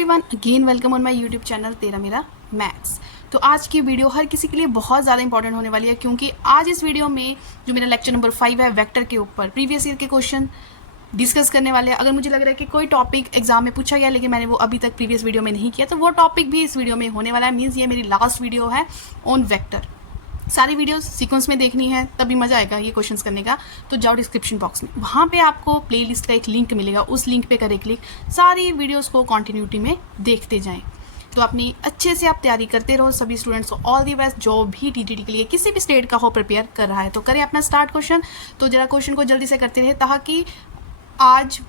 Everyone, again welcome on my YouTube channel तेरा मेरा maths. तो आज की वीडियो हर किसी के लिए बहुत ज़्यादा इंपॉर्टेंट होने वाली है, क्योंकि आज इस वीडियो में जो मेरा लेक्चर नंबर 5 है वेक्टर के ऊपर प्रीवियस ईयर के क्वेश्चन डिस्कस करने वाले हैं। अगर मुझे लग रहा है कि कोई टॉपिक एग्जाम में पूछा गया लेकिन मैंने वो अभी तक प्रीवियस वीडियो में नहीं किया, तो वो टॉपिक भी इस वीडियो में होने वाला है। मीन्स ये मेरी लास्ट वीडियो है ऑन वेक्टर। सारी वीडियोस सीक्वेंस में देखनी है तभी मज़ा आएगा ये क्वेश्चंस करने का। तो जाओ डिस्क्रिप्शन बॉक्स में, वहाँ पे आपको प्लेलिस्ट का एक लिंक मिलेगा, उस लिंक पे करें क्लिक, सारी वीडियोस को कंटिन्यूटी में देखते जाएं। तो अपनी अच्छे से आप तैयारी करते रहो। सभी स्टूडेंट्स को ऑल दी बेस्ट, जो भी टीटीडी के लिए किसी भी स्टेट का हो प्रिपेयर कर रहा है। तो करें अपना स्टार्ट क्वेश्चन। तो जरा क्वेश्चन को जल्दी से करते रहे ताकि आज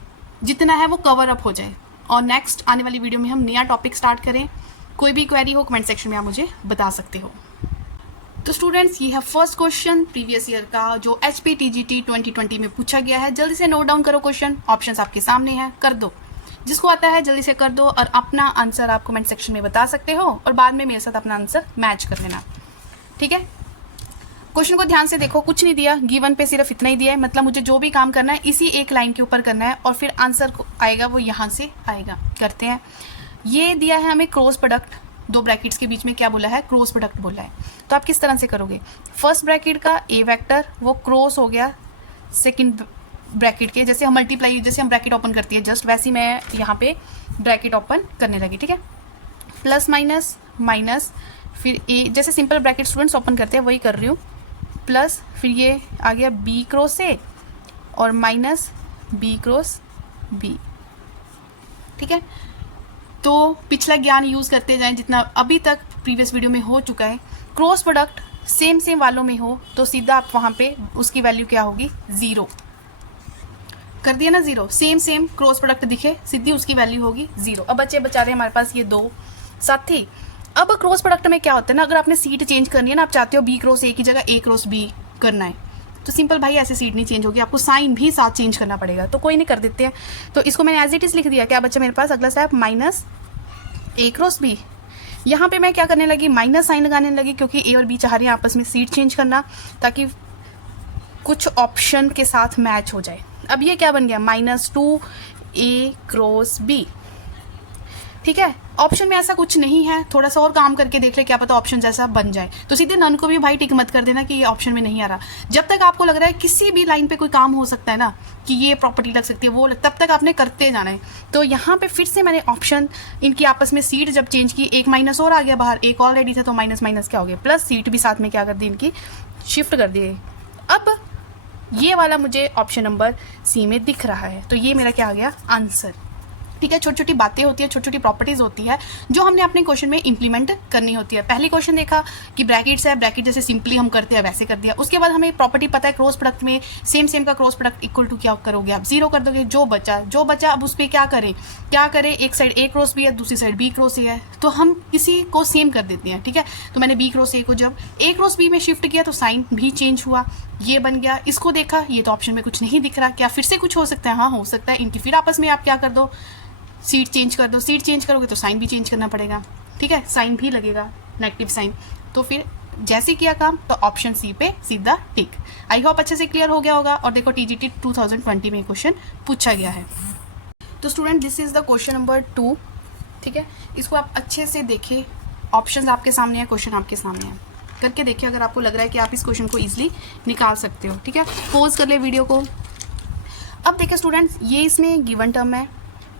जितना है वो कवर अप हो जाए और नेक्स्ट आने वाली वीडियो में हम नया टॉपिक स्टार्ट करें। कोई भी क्वेरी हो कमेंट सेक्शन में आप मुझे बता सकते हो। तो स्टूडेंट्स, ये है फर्स्ट क्वेश्चन प्रीवियस ईयर का जो HPTGT 2020 में पूछा गया है। जल्दी से नोट डाउन करो क्वेश्चन, ऑप्शंस आपके सामने हैं, कर दो। जिसको आता है जल्दी से कर दो और अपना आंसर आप कमेंट सेक्शन में बता सकते हो और बाद में मेरे साथ अपना आंसर मैच कर लेना, ठीक है। क्वेश्चन को ध्यान से देखो, कुछ नहीं दिया, गिवन पे सिर्फ इतना ही दिया है। मतलब मुझे जो भी काम करना है इसी एक लाइन के ऊपर करना है और फिर आंसर आएगा वो यहाँ से आएगा। करते हैं। ये दिया है हमें क्रॉस प्रोडक्ट, दो ब्रैकेट्स के बीच में क्या बोला है, क्रॉस प्रोडक्ट बोला है। तो आप किस तरह से करोगे, फर्स्ट ब्रैकेट का ए वेक्टर वो क्रॉस हो गया सेकंड ब्रैकेट के, जैसे हम मल्टीप्लाई, जैसे हम ब्रैकेट ओपन करती है जस्ट वैसे मैं यहाँ पे ब्रैकेट ओपन करने लगी, ठीक है। प्लस माइनस माइनस, फिर ए, जैसे सिंपल ब्रैकेट स्टूडेंट्स ओपन करते हैं वही कर रही हूँ, प्लस फिर ये आ गया बी क्रॉस ए और माइनस बी क्रॉस बी, ठीक है। तो पिछला ज्ञान यूज़ करते जाएं जितना अभी तक प्रीवियस वीडियो में हो चुका है। क्रॉस प्रोडक्ट सेम सेम वालों में हो तो सीधा आप वहाँ पे उसकी वैल्यू क्या होगी, 0 कर दिया ना, 0 सेम सेम क्रॉस प्रोडक्ट दिखे सीधी उसकी वैल्यू होगी 0। अब बच्चे बचा रहे हमारे पास ये दो साथी। अब क्रॉस प्रोडक्ट में क्या होता है ना, अगर आपने सीट चेंज करनी है ना, आप चाहते हो बी क्रॉस ए की जगह ए क्रॉस बी करना है, तो सिंपल भाई ऐसे सीट नहीं चेंज होगी, आपको साइन भी साथ चेंज करना पड़ेगा। तो कोई नहीं, कर देते हैं। तो इसको मैंने एज इट इज लिख दिया। क्या बच्चा मेरे पास, अगला स्टेप माइनस ए क्रॉस बी। यहाँ पे मैं क्या करने लगी, माइनस साइन लगाने लगी, क्योंकि ए और बी चाह रही हैं आपस में सीट चेंज करना ताकि कुछ ऑप्शन के साथ मैच हो जाए। अब ये क्या बन गया, -2a क्रॉस बी, ठीक है। ऑप्शन में ऐसा कुछ नहीं है, थोड़ा सा और काम करके देख ले, क्या पता ऑप्शन जैसा बन जाए। तो सीधे नन को भी भाई टिक मत कर देना कि ये ऑप्शन में नहीं आ रहा। जब तक आपको लग रहा है किसी भी लाइन पे कोई काम हो सकता है ना, कि ये प्रॉपर्टी लग सकती है वो, तब तक आपने करते जाना है। तो यहाँ पे फिर से मैंने ऑप्शन इनकी आपस में सीट जब चेंज की, एक माइनस और आ गया बाहर, एक ऑलरेडी था तो माइनस माइनस क्या हो गया प्लस, सीट भी साथ में क्या कर दी, इनकी शिफ्ट कर दिए। अब ये वाला मुझे ऑप्शन नंबर सी में दिख रहा है, तो ये मेरा क्या आ गया आंसर, ठीक है। छोटी छोटी बातें होती है, छोटी छोटी प्रॉपर्टीज होती है जो हमने अपने क्वेश्चन में इंप्लीमेंट करनी होती है। पहली क्वेश्चन देखा कि ब्रैकेट्स है, ब्रैकेट जैसे सिंपली हम करते हैं वैसे कर दिया। उसके बाद हमें प्रॉपर्टी पता है क्रॉस प्रोडक्ट में सेम सेम का क्रॉस प्रोडक्ट इक्वल टू क्या करोगे आप, 0 कर दोगे। जो बचा अब उस पर क्या करें, एक साइड ए क्रॉस बी है, दूसरी साइड बी क्रॉस ए है, तो हम इसी को सेम कर देते हैं, ठीक है। तो मैंने बी क्रॉस ए को जब ए क्रॉस बी में शिफ्ट किया तो साइन भी चेंज हुआ, ये बन गया। इसको देखा, ये तो ऑप्शन में कुछ नहीं दिख रहा, क्या फिर से कुछ हो सकता है, हाँ हो सकता है। इनकी फिर आपस में आप क्या कर दो, सीट चेंज कर दो। सीट चेंज करोगे तो साइन भी चेंज करना पड़ेगा, ठीक है, साइन भी लगेगा, नेगेटिव साइन। तो फिर जैसे किया काम तो ऑप्शन सी पे सीधा टिक। आई होप अच्छे से क्लियर हो गया होगा। और देखो TGT 2020 में क्वेश्चन पूछा गया है। तो student, this is the question number 2, ठीक है। इसको आप अच्छे से देखिए, ऑप्शन आपके सामने है, क्वेश्चन आपके सामने है, करके देखिए। अगर आपको लग रहा है कि आप इस क्वेश्चन को ईजिली निकाल सकते हो, ठीक है, पोज कर ले वीडियो को। अब देखिए स्टूडेंट्स, ये इसमें गिवन टर्म है,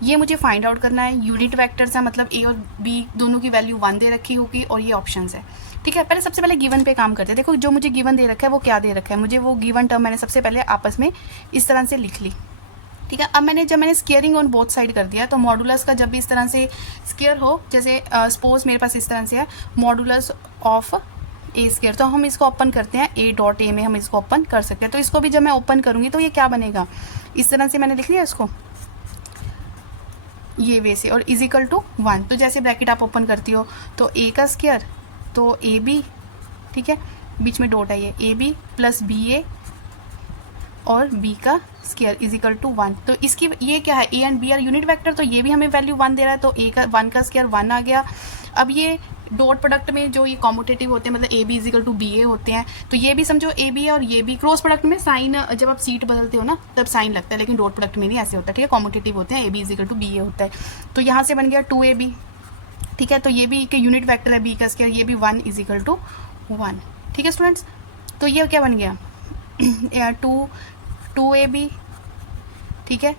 ये मुझे फाइंड आउट करना है। यूनिट वेक्टर्स है, मतलब ए और बी दोनों की वैल्यू 1 दे रखी होगी और ये ऑप्शंस है, ठीक है। पहले सबसे पहले गिवन पे काम करते हैं। देखो जो मुझे गिवन दे रखा है वो क्या दे रखा है, मुझे वो गिवन टर्म मैंने सबसे पहले आपस में इस तरह से लिख ली, ठीक है। अब जब मैंने स्केयरिंग ऑन बोथ साइड कर दिया, तो मॉडुलस का जब भी इस तरह से स्केयर हो, जैसे सपोज मेरे पास इस तरह से है मॉडुलस ऑफ ए स्केयर, तो हम इसको ओपन करते हैं ए डॉट ए में, हम इसको ओपन कर सकते हैं। तो इसको भी जब मैं ओपन करूँगी तो ये क्या बनेगा, इस तरह से मैंने लिख लिया इसको ये वे से, और इज इक्वल टू 1। तो जैसे ब्रैकेट आप ओपन करती हो तो ए का स्केयर तो ए बी, ठीक है, बीच में डॉट है ये ए बी प्लस बी ए और बी का स्केयर इज इक्वल टू 1। तो इसकी ये क्या है, a and b are unit vector, तो ये भी हमें वैल्यू 1 दे रहा है, तो ए का 1 का स्केयर 1 आ गया। अब ये डॉट प्रोडक्ट में जो ये कॉम्यूटेटिव होते हैं, मतलब A B is equal to B A होते हैं, तो ये भी समझो ए बी है और ये भी। क्रॉस प्रोडक्ट में साइन, जब आप सीट बदलते हो ना तब साइन लगता है, लेकिन डॉट प्रोडक्ट में नहीं ऐसे होता, ठीक है। कॉम्यूटेटिव होते हैं, A B is equal to B A होता है। तो यहाँ से बन गया 2ab, ठीक है। तो ये भी एक यूनिट वेक्टर है बी का स्क्वायर, ये भी 1 इजिकल टू 1, ठीक है स्टूडेंट्स। तो ये क्या बन गया 2ab, ठीक है।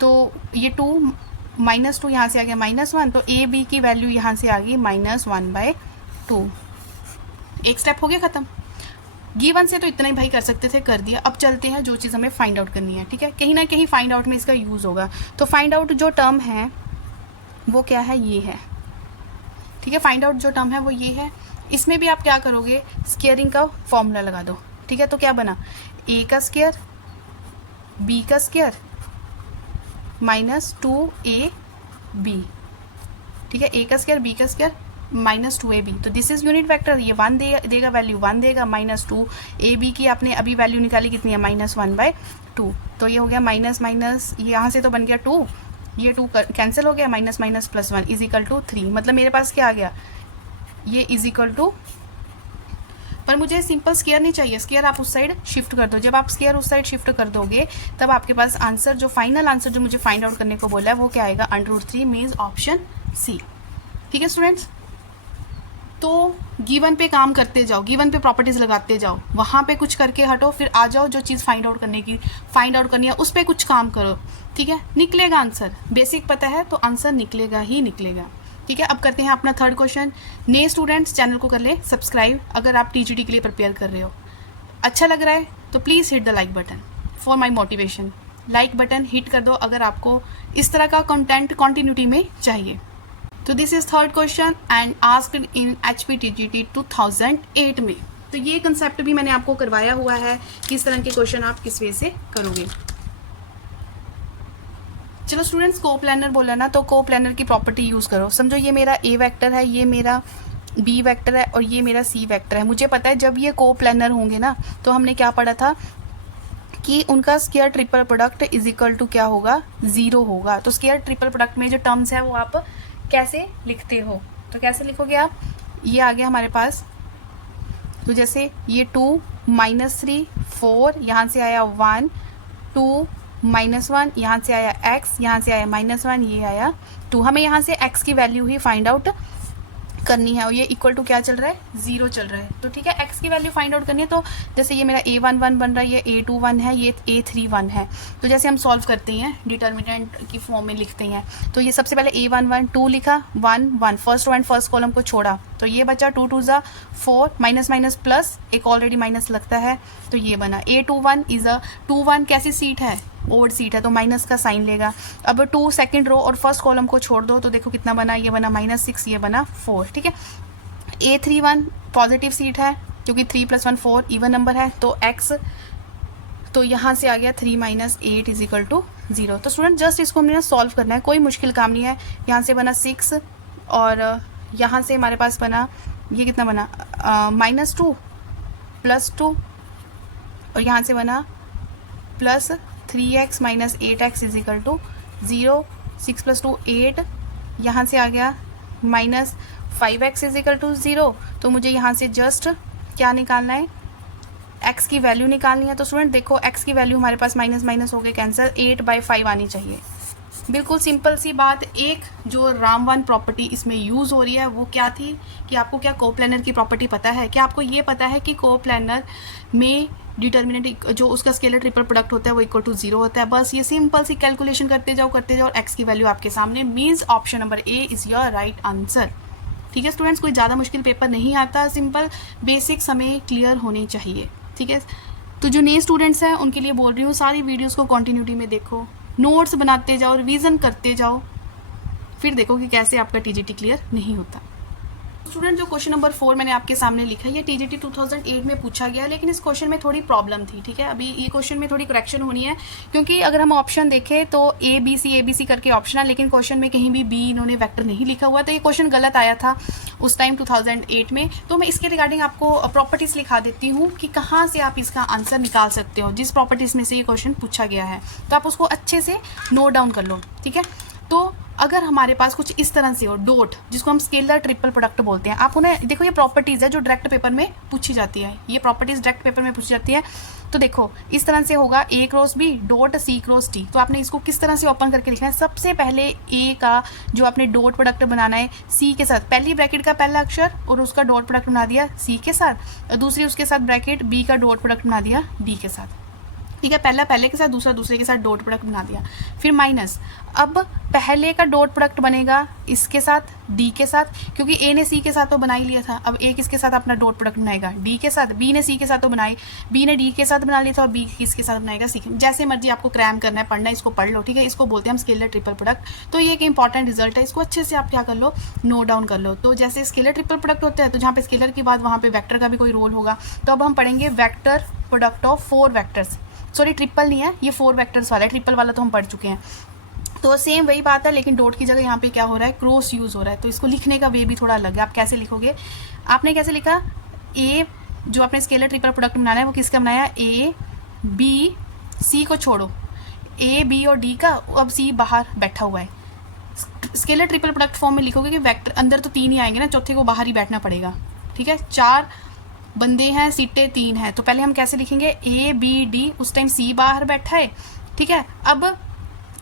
तो ये 2 -2 यहाँ से आ गया -1, तो ए बी की वैल्यू यहाँ से आ गई -1/2। एक स्टेप हो गया ख़त्म। गिवन से तो इतना ही भाई कर सकते थे, कर दिया। अब चलते हैं जो चीज़ हमें फाइंड आउट करनी है, ठीक है। कहीं ना कहीं फाइंड आउट में इसका यूज़ होगा। तो फाइंड आउट जो टर्म है वो क्या है, ये है, ठीक है। फाइंड आउट जो टर्म है वो ये है। इसमें भी आप क्या करोगे, स्क्वेयरिंग का फॉर्मूला लगा दो, ठीक है। तो क्या बना, ए का स्क्वायर बी का स्क्वायर -2ab, ठीक है। ए का स्क्वायर बी का स्क्वायर -2ab, तो दिस इज यूनिट वेक्टर। ये 1 देगा वैल्यू 1 देगा, -2ab की आपने अभी वैल्यू निकाली कितनी है, -1/2। तो ये हो गया माइनस माइनस, यहाँ से तो बन गया 2, ये 2 कैंसिल हो गया, minus minus plus 1 equal to 3। मतलब मेरे पास क्या आ गया, ये इजिकल टू, पर मुझे सिंपल स्क्वायर नहीं चाहिए, स्क्वायर आप उस साइड शिफ्ट कर दो। जब आप स्क्वायर उस साइड शिफ्ट कर दोगे तब आपके पास आंसर, जो फाइनल आंसर जो मुझे फाइंड आउट करने को बोला है वो क्या आएगा, √3 मीन्स ऑप्शन सी, ठीक है स्टूडेंट्स। तो गिवन पे काम करते जाओ, गिवन पे प्रॉपर्टीज लगाते जाओ, वहाँ पे कुछ करके हटो, फिर आ जाओ जो चीज़ फाइंड आउट करनी है उस पर कुछ काम करो, ठीक है। निकलेगा आंसर, बेसिक पता है तो आंसर निकलेगा ही निकलेगा, ठीक है। अब करते हैं अपना थर्ड क्वेश्चन। नए स्टूडेंट्स चैनल को कर ले सब्सक्राइब अगर आप टीजीटी के लिए प्रिपेयर कर रहे हो। अच्छा लग रहा है तो please hit the like button for my motivation. Like button hit कर दो अगर आपको इस तरह का कंटेंट कंटिन्यूटी में चाहिए। तो this is third question and asked in HPTGT 2008 में। तो ये कंसेप्ट भी मैंने आपको करवाया हुआ है, किस तरह के क्वेश्चन आप किस वे से करोगे। चलो स्टूडेंट्स, को प्लानर बोला ना, तो को प्लानर की प्रॉपर्टी यूज़ करो। समझो ये मेरा ए वेक्टर है, ये मेरा बी वेक्टर है और ये मेरा सी वेक्टर है। मुझे पता है जब ये को प्लानर होंगे ना, तो हमने क्या पढ़ा था कि उनका square triple product is equal to क्या होगा, 0 होगा। तो स्क्वायर ट्रिपल प्रोडक्ट में जो टर्म्स है वो आप कैसे लिखते हो, तो कैसे लिखोगे आप, ये आ गया हमारे पास। तो जैसे ये 2 -3 4, यहाँ से आया 1 2 -1, यहाँ से आया x, यहाँ से आया -1, ये आया 2। हमें यहाँ से x की वैल्यू ही फाइंड आउट करनी है और ये इक्वल टू क्या चल रहा है, 0 चल रहा है। तो ठीक है, x की वैल्यू फाइंड आउट करनी है। तो जैसे ये मेरा a11 बन रहा है, ये a21 है, ये a31 है। तो जैसे हम सॉल्व करते हैं डिटर्मिनेंट की फॉर्म में लिखते हैं, तो ये सबसे पहले a11 2 लिखा, 1 1 first row and first column को छोड़ा, तो ये बचा 2 2 ज़ा 4, माइनस माइनस प्लस, एक ऑलरेडी माइनस लगता है, तो ये बना a21 इज अ 21 कैसी सीट है, ओड सीट है, तो माइनस का साइन लेगा। अब 2 सेकंड रो और फर्स्ट कॉलम को छोड़ दो, तो देखो कितना बना, ये बना -6, ये बना 4, ठीक है। a31 पॉजिटिव सीट है क्योंकि 3 + 1 4 इवन नंबर है, तो x, तो यहाँ से आ गया 3 - 8 इज इक्वल टू 0। तो स्टूडेंट जस्ट इसको हमने सॉल्व करना है, कोई मुश्किल काम नहीं है। यहाँ से बना 6 और यहाँ से हमारे पास बना, ये कितना बना -2 + 2 और यहाँ से बना +3x - 8x is equal to 0। 6 + 2 8, यहाँ से आ गया -5x इज इक्वल टू 0। तो मुझे यहाँ से जस्ट क्या निकालना है, x की वैल्यू निकालनी है। तो स्टूडेंट देखो x की वैल्यू हमारे पास माइनस माइनस हो गए कैंसिल, 8/5 आनी चाहिए। बिल्कुल सिंपल सी बात। एक जो रामवन प्रॉपर्टी इसमें यूज़ हो रही है वो क्या थी कि आपको क्या कोप्लानर की प्रॉपर्टी पता है, क्या आपको ये पता है कि कोप्लानर में डिटर्मिनेंट जो उसका स्केलर ट्रिपल प्रोडक्ट होता है वो इक्वल टू 0 होता है। बस ये सिंपल सी कैलकुलेशन करते जाओ और x की वैल्यू आपके सामने, means option number A is your right answer. ठीक है स्टूडेंट्स, कोई ज़्यादा मुश्किल पेपर नहीं आता, सिंपल बेसिक्स हमें क्लियर होनी चाहिए। ठीक है, तो जो नए स्टूडेंट्स हैं उनके लिए बोल रही हूँ, सारी वीडियोज़ को कंटिन्यूटी में देखो, नोट्स बनाते जाओ, रिवीजन करते जाओ, फिर देखो कि कैसे आपका टीजीटी क्लियर नहीं होता। स्टूडेंट जो क्वेश्चन नंबर 4 मैंने आपके सामने लिखा है, ये टीजीटी 2008 में पूछा गया, लेकिन इस क्वेश्चन में थोड़ी प्रॉब्लम थी। ठीक है, अभी ये क्वेश्चन में थोड़ी करेक्शन होनी है, क्योंकि अगर हम ऑप्शन देखें तो ए बी सी करके ऑप्शन है, लेकिन क्वेश्चन में कहीं भी बी इन्होंने वेक्टर नहीं लिखा हुआ, तो ये क्वेश्चन गलत आया था उस टाइम 2008 में। तो मैं इसके रिगार्डिंग आपको प्रॉपर्टीज़ लिखा देती हूँ कि कहाँ से आप इसका आंसर निकाल सकते हो, जिस प्रॉपर्टीज़ में से ये क्वेश्चन पूछा गया है, तो आप उसको अच्छे से नोट डाउन कर लो। ठीक है, तो अगर हमारे पास कुछ इस तरह से हो डॉट, जिसको हम स्केलर ट्रिपल प्रोडक्ट बोलते हैं, आप उन्हें देखो, ये प्रॉपर्टीज़ है जो डायरेक्ट पेपर में पूछी जाती है, ये प्रॉपर्टीज़ डायरेक्ट पेपर में पूछी जाती है। तो देखो इस तरह से होगा A cross B dot C cross D। तो आपने इसको किस तरह से ओपन करके लिखना है, सबसे पहले A का जो आपने डॉट प्रोडक्ट बनाना है C के साथ, पहली ब्रैकेट का पहला अक्षर और उसका डॉट प्रोडक्ट बना दिया C के साथ, और दूसरी उसके साथ ब्रैकेट B का डॉट प्रोडक्ट बना दिया D के साथ, ठीक है। पहला पहले के साथ, दूसरा दूसरे के साथ डॉट प्रोडक्ट बना दिया। फिर माइनस, अब पहले का डॉट प्रोडक्ट बनेगा इसके साथ डी के साथ, क्योंकि ए ने सी के साथ तो बना ही लिया था। अब ए किसके साथ अपना डॉट प्रोडक्ट बनाएगा, डी के साथ। बी ने सी के साथ तो बनाई, बी ने डी के साथ बना लिया था, और बी किसके साथ बनाएगा, सी। जैसे मर्जी आपको क्रैम करना है, पढ़ना है, इसको पढ़ लो, ठीक है। इसको बोलते हैं हम स्केलर ट्रिपल प्रोडक्ट। तो ये एक इंपॉर्टेंट रिजल्ट है, इसको अच्छे से आप क्या कर लो, नोट डाउन कर लो। तो जैसे स्केलर ट्रिपल प्रोडक्ट होता है, तो जहाँ पे स्केलर के बाद वहाँ पे वैक्टर का भी कोई रोल होगा। तो अब हम पढ़ेंगे vector product of 4 vectors. Sorry, triple नहीं है, ये 4 वेक्टर्स वाला है, ट्रिपल वाला तो हम पढ़ चुके हैं। तो सेम वही बात है, लेकिन डॉट की जगह यहाँ पे क्या हो रहा है, क्रॉस यूज़ हो रहा है। तो इसको लिखने का वे भी थोड़ा अलग है। आप कैसे लिखोगे, आपने कैसे लिखा, ए जो आपने स्केलर ट्रिपल प्रोडक्ट बनाना है वो किसका बनाया, ए बी सी को छोड़ो, ए बी और डी का, अब सी बाहर बैठा हुआ है। स्केलर ट्रिपल प्रोडक्ट फॉर्म में लिखोगे कि वेक्टर अंदर तो 3 ही आएंगे ना, चौथे को बाहर ही बैठना पड़ेगा, ठीक है। 4 बंदे हैं, सीटें 3 हैं, तो पहले हम कैसे लिखेंगे, ए बी डी, उस टाइम सी बाहर बैठा है, ठीक है। अब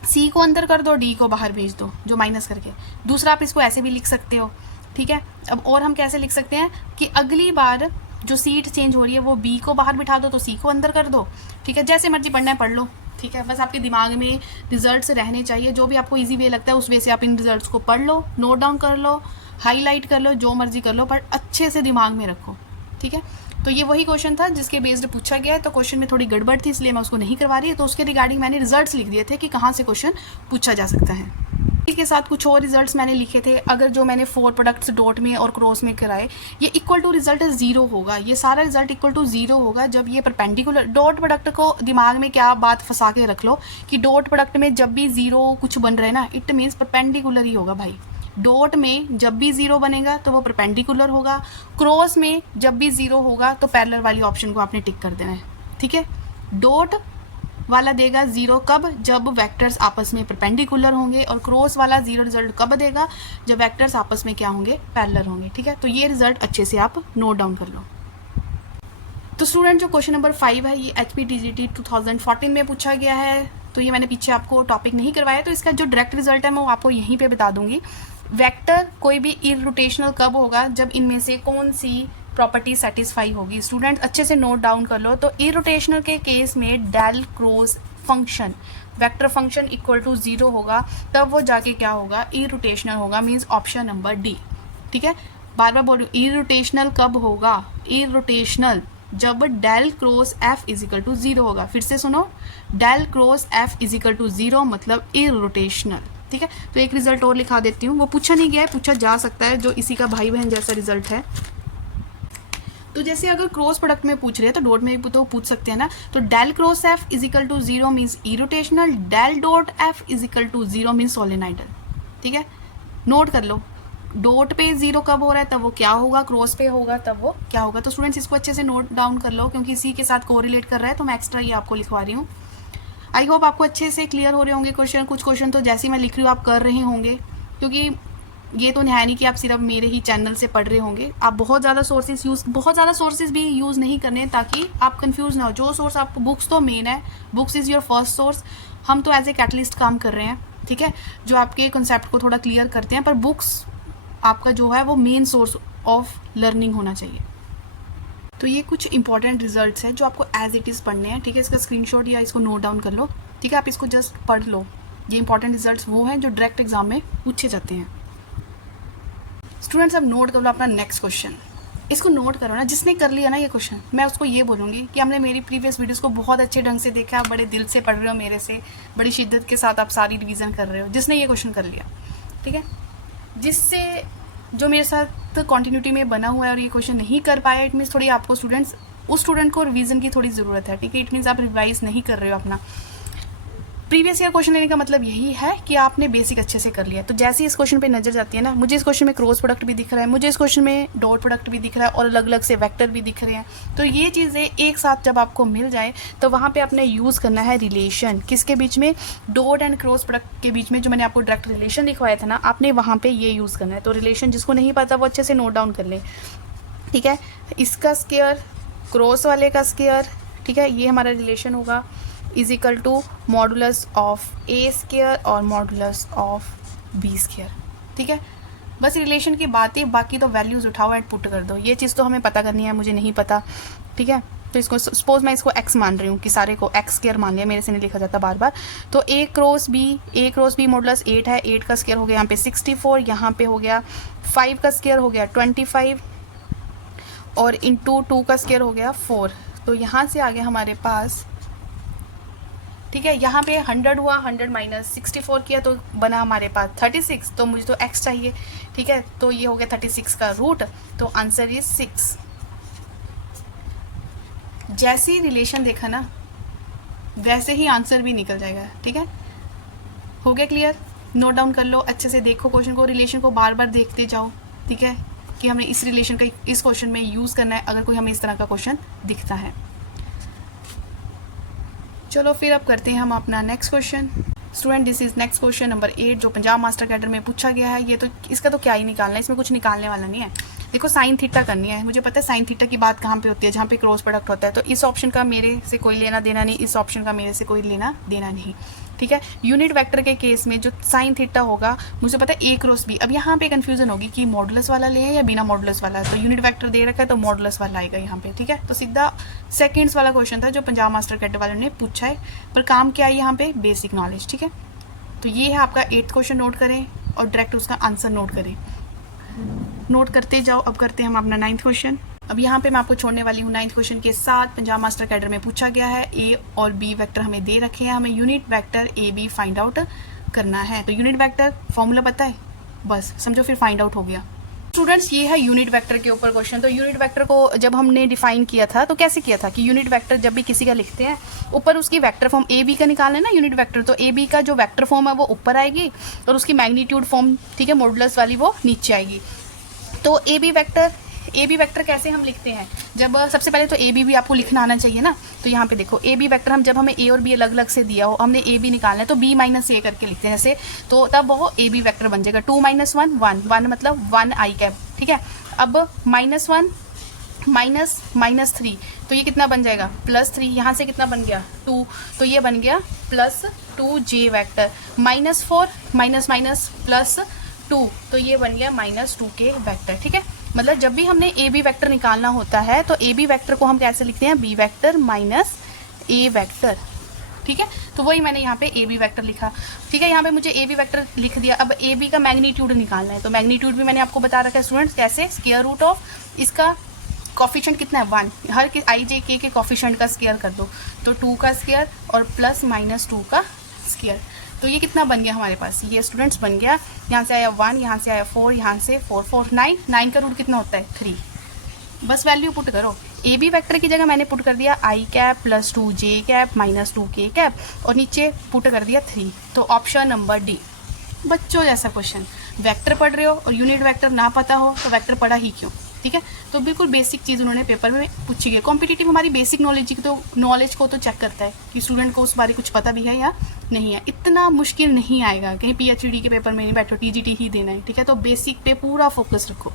सी को अंदर कर दो, डी को बाहर भेज दो, जो माइनस करके। दूसरा आप इसको ऐसे भी लिख सकते हो, ठीक है। अब और हम कैसे लिख सकते हैं कि अगली बार जो सीट चेंज हो रही है वो बी को बाहर बिठा दो, तो सी को अंदर कर दो, ठीक है। जैसे मर्जी पढ़ना है पढ़ लो, ठीक है। बस आपके दिमाग में रिजल्ट्स रहने चाहिए, जो भी आपको इजी वे लगता है उस वे से आप इन रिजल्ट्स को पढ़ लो, नोट डाउन कर लो, हाईलाइट कर लो, जो मर्जी कर लो, पर अच्छे से दिमाग में रखो, ठीक है। तो ये वही क्वेश्चन था जिसके बेस्ड पूछा गया है। तो क्वेश्चन में थोड़ी गड़बड़ थी, इसलिए मैं उसको नहीं करवा रही है। तो उसके रिगार्डिंग मैंने रिजल्ट्स लिख दिए थे कि कहाँ से क्वेश्चन पूछा जा सकता है। इसके साथ कुछ और रिजल्ट्स मैंने लिखे थे। अगर जो मैंने 4 प्रोडक्ट्स डॉट में और क्रॉस में कराए, ये इक्वल टू रिजल्ट 0 होगा। ये सारा रिजल्ट इक्वल टू 0 होगा जब ये परपेंडिकुलर। डॉट प्रोडक्ट को दिमाग में क्या बात फंसा के रख लो कि डॉट प्रोडक्ट में जब भी 0 कुछ बन रहा है ना, इट मीन्स परपेंडिकुलर ही होगा भाई। डॉट में जब भी 0 बनेगा तो वो परपेंडिकुलर होगा, क्रॉस में जब भी 0 होगा तो पैरेलल वाली ऑप्शन को आपने टिक कर देना है, ठीक है। डॉट वाला देगा 0 कब, जब वेक्टर्स आपस में परपेंडिकुलर होंगे, और क्रॉस वाला 0 रिजल्ट कब देगा, जब वेक्टर्स आपस में क्या होंगे, पैरेलल होंगे, ठीक है। तो ये रिजल्ट अच्छे से आप नोट डाउन कर लो। तो स्टूडेंट जो क्वेश्चन नंबर 5 है, ये HPTGT 2014 में पूछा गया है। तो ये मैंने पीछे आपको टॉपिक नहीं करवाया, तो इसका जो डायरेक्ट रिजल्ट है मैं वो आपको यहीं पे बता दूंगी। वेक्टर कोई भी इररोटेशनल कब होगा, जब इनमें से कौन सी प्रॉपर्टी सेटिस्फाई होगी। स्टूडेंट अच्छे से नोट डाउन कर लो। तो इररोटेशनल के केस में del cross function, vector function equal to 0 होगा, तब वो जाके क्या होगा, इररोटेशनल होगा, मीन्स ऑप्शन नंबर डी, ठीक है। बार बार बोल रही हूँ, इररोटेशनल कब होगा, इररोटेशनल जब del cross F is equal to 0 होगा। फिर से सुनो, del cross F is equal to 0 मतलब इररोटेशनल, ठीक है। तो एक रिजल्ट और लिखा देती हूँ, वो पूछा नहीं गया है, पूछा जा सकता है, जो इसी का भाई बहन जैसा रिजल्ट है। तो जैसे अगर क्रॉस प्रोडक्ट में पूछ रहे हैं तो डॉट में भी तो पूछ सकते हैं ना। तो del cross F is equal to 0 means irrotational, del dot F is equal to 0 means solenoidal, ठीक है। नोट कर लो, डॉट पे 0 कब हो रहा है तब वो क्या होगा, क्रॉस पे होगा तब वो क्या होगा। तो स्टूडेंट्स इसको अच्छे से नोट डाउन कर लो, क्योंकि इसी के साथ कोरिलेट कर रहा है, तो मैं एक्स्ट्रा ये आपको लिखवा रही हूँ। आई होप आपको अच्छे से क्लियर हो रहे होंगे क्वेश्चन। कुछ क्वेश्चन तो जैसे मैं लिख रही हूँ आप कर रहे होंगे, क्योंकि ये तो है नहीं कि आप सिर्फ मेरे ही चैनल से पढ़ रहे होंगे। आप बहुत ज़्यादा सोर्सेज भी यूज़ नहीं करने, ताकि आप कंफ्यूज ना हो। जो सोर्स आपको, बुक्स तो मेन है, books is your first source. हम तो एज ए कैटलिस्ट काम कर रहे हैं, ठीक है, जो आपके कंसेप्ट को थोड़ा क्लियर करते हैं, पर बुक्स आपका जो है वो मेन सोर्स ऑफ लर्निंग होना चाहिए। तो ये कुछ इंपॉर्टेंट रिजल्ट्स हैं जो आपको एज इट इज़ पढ़ने हैं, ठीक है। इसका स्क्रीनशॉट या इसको नोट डाउन कर लो, ठीक है। आप इसको जस्ट पढ़ लो। ये इंपॉर्टेंट रिजल्ट्स वो हैं जो डायरेक्ट एग्जाम में पूछे जाते हैं। स्टूडेंट्स अब नोट कर लो अपना नेक्स्ट क्वेश्चन। इसको नोट करो ना, जिसने कर लिया ना ये क्वेश्चन, मैं उसको ये बोलूँगी कि हमने मेरी प्रीवियस वीडियोस को बहुत अच्छे ढंग से देखा, आप बड़े दिल से पढ़ रहे हो मेरे से, बड़ी शिद्दत के साथ आप सारी रिवीजन कर रहे हो। जिसने ये क्वेश्चन कर लिया, ठीक है, जिससे जो मेरे साथ कॉन्टिन्यूटी में बना हुआ है और ये क्वेश्चन नहीं कर पाया, इट मीन्स थोड़ी आपको उस स्टूडेंट को रिवीजन की थोड़ी ज़रूरत है, ठीक है। इट मीन्स आप रिवाइज नहीं कर रहे हो अपना। प्रीवियस ईयर क्वेश्चन लेने का मतलब यही है कि आपने बेसिक अच्छे से कर लिया। तो जैसे ही इस क्वेश्चन पे नजर जाती है ना, मुझे इस क्वेश्चन में क्रॉस प्रोडक्ट भी दिख रहा है, मुझे इस क्वेश्चन में डॉट प्रोडक्ट भी दिख रहा है और अलग अलग से वेक्टर भी दिख रहे हैं। तो ये चीज़ें एक साथ जब आपको मिल जाए तो वहाँ पे आपने यूज़ करना है रिलेशन, किसके बीच में, डॉट एंड क्रॉस प्रोडक्ट के बीच में। जो मैंने आपको डायरेक्ट रिलेशन दिखवाया था ना, आपने वहाँ पे ये यूज़ करना है। तो रिलेशन जिसको नहीं पता वो अच्छे से नोट डाउन कर ले, ठीक है। इसका स्क्वायर क्रॉस वाले का स्क्वायर, ठीक है, ये हमारा रिलेशन होगा, is equal to modulus of a square और मॉडुलस ऑफ बी स्क्वायर, ठीक है। बस रिलेशन की बातें, बाकी तो वैल्यूज़ उठाओ एंड पुट कर दो। ये चीज़ तो हमें पता करनी है, मुझे नहीं पता, ठीक है। तो इसको सपोज मैं इसको x मान रही हूँ कि सारे को x स्क्वायर मान लिया, मेरे से नहीं लिखा जाता बार बार। तो a क्रॉस बी मॉडुलस 8 है, 8 का स्क्वायर हो गया यहाँ पे 64, यहाँ पे हो गया 5 का स्क्वायर हो गया 25 और इंटू 2 का स्क्वायर हो गया 4। तो यहाँ से आगे हमारे पास, ठीक है, यहाँ पे 100 हुआ, 100 माइनस 64 किया तो बना हमारे पास 36। तो मुझे तो x चाहिए, ठीक है, तो ये हो गया 36 का रूट, तो आंसर इज 6। जैसे ही रिलेशन देखा ना वैसे ही आंसर भी निकल जाएगा, ठीक है। हो गया क्लियर? नोट डाउन कर लो, अच्छे से देखो क्वेश्चन को, रिलेशन को बार बार देखते जाओ, ठीक है, कि हमें इस रिलेशन का इस क्वेश्चन में यूज़ करना है अगर कोई हमें इस तरह का क्वेश्चन दिखता है। चलो फिर अब करते हैं हम अपना next question. Student this is next question number 8 जो पंजाब मास्टर कैडर में पूछा गया है। ये तो इसका तो क्या ही निकालना है, इसमें कुछ निकालने वाला नहीं है। देखो साइन थीटा करनी है, मुझे पता है साइन थीटा की बात कहाँ पे होती है, जहाँ पे क्रॉस प्रोडक्ट होता है। तो इस ऑप्शन का मेरे से कोई लेना देना नहीं, इस ऑप्शन का मेरे से कोई लेना देना नहीं, ठीक है। यूनिट वेक्टर के केस में जो साइन थीटा होगा, मुझे पता है a क्रॉस b। अब यहाँ पे कंफ्यूजन होगी कि मॉडुलस वाला ले या बिना मॉडुलस वाला। तो यूनिट वेक्टर दे रखा है तो मॉडुलस वाला आएगा यहाँ पे, ठीक है। तो सीधा सेकेंड्स वाला क्वेश्चन था जो पंजाब मास्टर कैडर वालों ने पूछा है, पर काम क्या है यहाँ पे, बेसिक नॉलेज, ठीक है। तो ये है आपका 8th क्वेश्चन, नोट करें और डायरेक्ट उसका आंसर नोट करें, नोट करते जाओ। अब करते हैं हम अपना 9th क्वेश्चन। अब यहाँ पे मैं आपको छोड़ने वाली हूँ 9th क्वेश्चन के साथ। पंजाब मास्टर कैडर में पूछा गया है, ए और बी वेक्टर हमें दे रखे हैं, हमें unit vector a b find out करना है। तो यूनिट वेक्टर फॉर्मूला पता है, बस समझो फिर फाइंड आउट हो गया। स्टूडेंट्स ये है यूनिट वेक्टर के ऊपर क्वेश्चन। तो यूनिट वेक्टर को जब हमने डिफाइन किया था तो कैसे किया था कि यूनिट वेक्टर जब भी किसी का लिखते हैं ऊपर उसकी वेक्टर फॉर्म ए बी का निकालना है ना यूनिट वेक्टर, तो ए बी का जो वेक्टर फॉर्म है वो ऊपर आएगी और उसकी मैग्नीट्यूड फॉर्म, ठीक है, मॉडुलस वाली, वो नीचे आएगी। तो ए बी वेक्टर कैसे हम लिखते हैं, जब सबसे पहले तो ए बी आपको लिखना आना चाहिए ना। तो यहाँ पे देखो ए बी वेक्टर हम जब हमें ए और बी अलग अलग से दिया हो, हमने ए बी निकालना है तो बी माइनस ए करके लिखते हैं ऐसे, तो तब वो ए बी वेक्टर बन जाएगा। 2 - 1 1 1 मतलब 1 आई कैप, ठीक है। अब -1 -3 तो ये कितना बन जाएगा, +3। यहाँ से कितना बन गया 2, तो ये बन गया +2j वेक्टर। -4 -2 तो ये बन गया -2k वेक्टर, ठीक है। मतलब जब भी हमने ए बी वेक्टर निकालना होता है तो ए बी वेक्टर को हम कैसे लिखते हैं, बी वेक्टर माइनस ए वेक्टर, ठीक है। तो वही मैंने यहाँ पे ए बी वेक्टर लिखा, ठीक है। यहाँ पे मुझे ए बी वेक्टर लिख दिया। अब ए बी का मैग्नीट्यूड निकालना है, तो मैग्नीट्यूड भी मैंने आपको बता रखा है स्टूडेंट्स, कैसे, स्क्वायर रूट ऑफ इसका कॉफिशेंट कितना है 1, हर आई जे के कॉफिशेंट का स्क्वायर कर दो, तो 2 का स्क्वायर और +-2 का स्क्वायर। तो ये कितना बन गया हमारे पास, ये स्टूडेंट्स बन गया, यहाँ से आया 1, यहाँ से आया 4, यहाँ से 4 4 9 का रूट कितना होता है 3। बस वैल्यू पुट करो, ए बी वेक्टर की जगह मैंने पुट कर दिया आई cap +2j cap -2k cap और नीचे पुट कर दिया 3। तो ऑप्शन नंबर डी। बच्चों जैसा क्वेश्चन, वेक्टर पढ़ रहे हो और यूनिट वेक्टर ना पता हो तो वेक्टर पढ़ा ही क्यों, ठीक है। तो बिल्कुल बेसिक चीज़ उन्होंने पेपर में पूछी गई। कॉम्पिटिटिव हमारी बेसिक नॉलेज को तो चेक करता है कि स्टूडेंट को उस बारे कुछ पता भी है या नहीं है। इतना मुश्किल नहीं आएगा, कहीं PhD के पेपर में नहीं बैठो, TGT ही देना है, ठीक है। तो बेसिक पे पूरा फोकस रखो।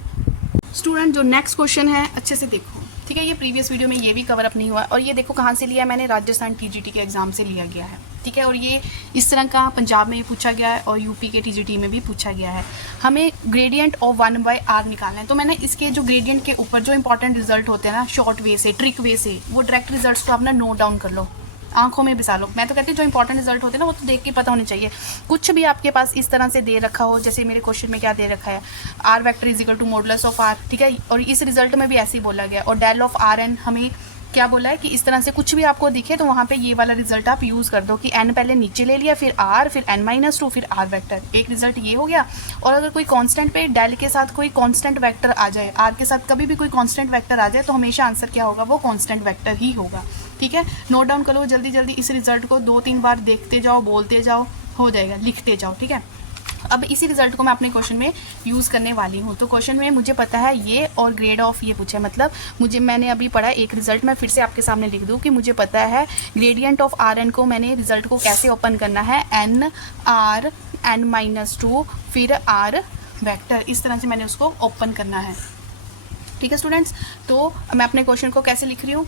स्टूडेंट जो नेक्स्ट क्वेश्चन है अच्छे से देखो, ठीक है। ये प्रीवियस वीडियो में ये भी कवर अप नहीं हुआ और ये देखो कहाँ से लिया है मैंने, राजस्थान TGT के एग्जाम से लिया गया है, ठीक है। और ये इस तरह का पंजाब में भी पूछा गया है और यूपी के TGT में भी पूछा गया है। हमें ग्रेडियंट ऑफ 1/r निकालना है। तो मैंने इसके जो ग्रेडियंट के ऊपर जो इंपॉर्टेंट रिजल्ट होते हैं ना, शॉर्ट वे से, ट्रिक वे से, वो डायरेक्ट रिजल्ट को अपना नोट डाउन कर लो, आंखों में बिसा लो। मैं तो कहती हूँ जो इंपॉर्टेंट रिजल्ट होते हैं ना वो तो देख के पता होने चाहिए। कुछ भी आपके पास इस तरह से दे रखा हो, जैसे मेरे क्वेश्चन में क्या दे रखा है, r vector is equal to modulus of r, ठीक है। और इस रिजल्ट में भी ऐसे ही बोला गया। और डेल ऑफ rn हमें क्या बोला है कि इस तरह से कुछ भी आपको दिखे तो वहाँ पे ये वाला रिजल्ट आप यूज़ कर दो कि n पहले नीचे ले लिया, फिर r, फिर n-2, फिर r वेक्टर। एक रिजल्ट ये हो गया। और अगर कोई कांस्टेंट पे डेल के साथ कोई कांस्टेंट वेक्टर आ जाए, r के साथ कभी भी कोई कांस्टेंट वेक्टर आ जाए तो हमेशा आंसर क्या होगा, वो कांस्टेंट वेक्टर ही होगा, ठीक है, नोट डाउन करो जल्दी जल्दी इस रिजल्ट को, 2-3 बार देखते जाओ, बोलते जाओ, हो जाएगा, लिखते जाओ। ठीक है, अब इसी रिजल्ट को मैं अपने क्वेश्चन में यूज़ करने वाली हूँ। तो क्वेश्चन में मुझे पता है ये और ग्रेड ऑफ ये पूछा है, मतलब मैंने अभी पढ़ा एक रिजल्ट, मैं फिर से आपके सामने लिख दूँ कि मुझे पता है ग्रेडियंट ऑफ आर एन को मैंने रिजल्ट को कैसे ओपन करना है, एन आर n-2 फिर आर वेक्टर, इस तरह से मैंने उसको ओपन करना है। ठीक है स्टूडेंट्स, तो मैं अपने क्वेश्चन को कैसे लिख रही हूँ।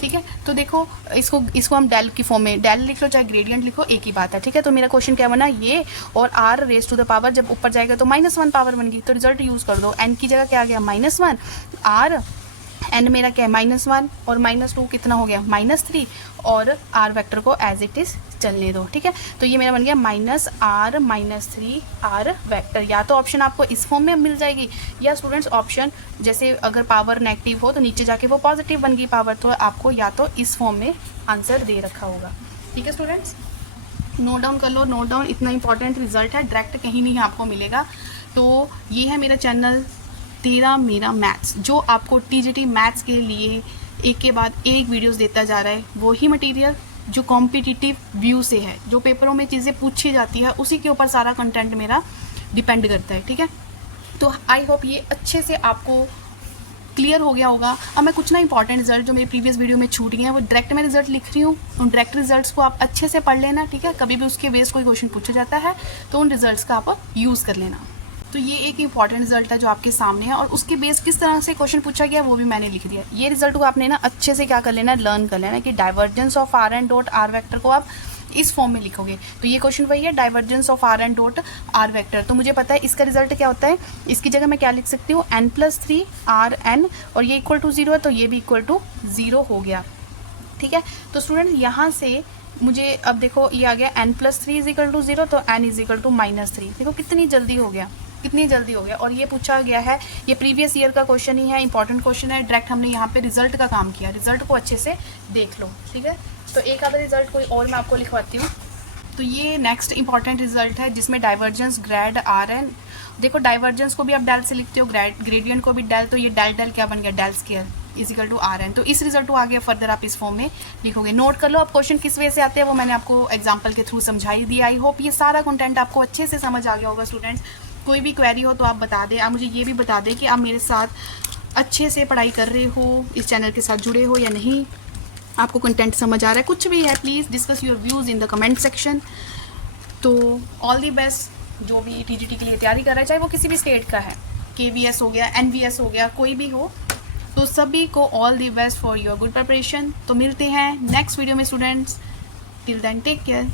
ठीक है, तो देखो इसको हम डेल की फॉर्म में, डेल लिख लो चाहे ग्रेडियंट लिखो, एक ही बात है। ठीक है, तो मेरा क्वेश्चन क्या बना, ये और r raise to the power, जब ऊपर जाएगा तो -1 पावर बन गई, तो रिजल्ट यूज़ कर दो। एन की जगह क्या आ गया -1, आर एन मेरा क्या है -1 और -2 कितना हो गया -3, और आर वेक्टर को एज इट इज़ चलने दो। ठीक है, तो ये मेरा बन गया -3 आर वेक्टर। या तो ऑप्शन आपको इस फॉर्म में मिल जाएगी, या स्टूडेंट्स ऑप्शन जैसे अगर पावर नेगेटिव हो तो नीचे जाके वो पॉजिटिव बन गई पावर, तो आपको या तो इस फॉर्म में आंसर दे रखा होगा। ठीक है स्टूडेंट्स, नोट डाउन कर लो, नोट डाउन, इतना इंपॉर्टेंट रिजल्ट है, डायरेक्ट कहीं नहीं आपको मिलेगा। तो ये है मेरा चैनल तेरा मेरा मैथ्स, जो आपको टीजीटी मैथ्स के लिए एक के बाद एक वीडियोस देता जा रहा है। वही मटेरियल जो कॉम्पिटिटिव व्यू से है, जो पेपरों में चीज़ें पूछी जाती है, उसी के ऊपर सारा कंटेंट मेरा डिपेंड करता है। ठीक है, तो आई होप ये अच्छे से आपको क्लियर हो गया होगा। अब मैं कुछ ना इंपॉर्टेंट रिजल्ट जो मेरे प्रीवियस वीडियो में छूट गए हैं, वो डायरेक्ट मैं रिजल्ट लिख रही हूँ। उन डायरेक्ट रिजल्ट्स को आप अच्छे से पढ़ लेना। ठीक है, कभी भी उसके बेस कोई क्वेश्चन पूछा जाता है तो उन रिजल्ट्स का आप यूज़ कर लेना। तो ये एक इंपॉर्टेंट रिजल्ट है जो आपके सामने है, और उसके बेस किस तरह से क्वेश्चन पूछा गया वो भी मैंने लिख दिया। ये रिजल्ट को आपने ना अच्छे से क्या कर लेना, लर्न कर लेना कि divergence of r n dot r vector को आप इस फॉर्म में लिखोगे। तो ये क्वेश्चन वही है, divergence of r n dot r vector. तो मुझे पता है इसका रिजल्ट क्या होता है, इसकी जगह मैं क्या लिख सकती हूँ, n+3 आर एन, और ये इक्वल टू 0 है तो ये भी इक्वल टू 0 हो गया। ठीक है, तो स्टूडेंट यहाँ से मुझे अब देखो ये आ गया n+3 इज इक्वल टू 0, तो n इज इक्वल टू -3। देखो कितनी जल्दी हो गया, कितनी जल्दी हो गया। और ये पूछा गया है, ये प्रीवियस ईयर का क्वेश्चन ही है, इंपॉर्टेंट क्वेश्चन है, डायरेक्ट हमने यहाँ पे रिजल्ट का काम किया। रिजल्ट को अच्छे से देख लो। ठीक है, तो एक आधा रिजल्ट कोई और मैं आपको लिखवाती हूँ। तो ये नेक्स्ट इंपॉर्टेंट रिजल्ट है जिसमें डाइवर्जेंस ग्रेड आर एन, देखो डाइवर्जेंस को भी आप डेल से लिखते हो, ग्रेडियंट को भी डेल, तो ये डेल क्या बन गया, del square is equal to r n. तो इस रिजल्ट को आगे फर्दर आप इस फॉर्म में लिखोगे। नोट कर लो, अब क्वेश्चन किस वे से आते हैं वो मैंने आपको एग्जाम्पल के थ्रू समझाई दिया। आई होप ये सारा कंटेंट आपको अच्छे से समझ आ गया होगा स्टूडेंट्स। कोई भी क्वेरी हो तो आप बता दें, आप मुझे ये भी बता दें कि आप मेरे साथ अच्छे से पढ़ाई कर रहे हो, इस चैनल के साथ जुड़े हो या नहीं, आपको कंटेंट समझ आ रहा है, कुछ भी है, please discuss your views in the comment section. तो ऑल दी बेस्ट जो भी टीजीटी के लिए तैयारी कर रहा है, चाहे वो किसी भी स्टेट का है, KVS हो गया, NVS हो गया, कोई भी हो, तो सभी को all the best for your good preparation. तो मिलते हैं नेक्स्ट वीडियो में students, till then take care.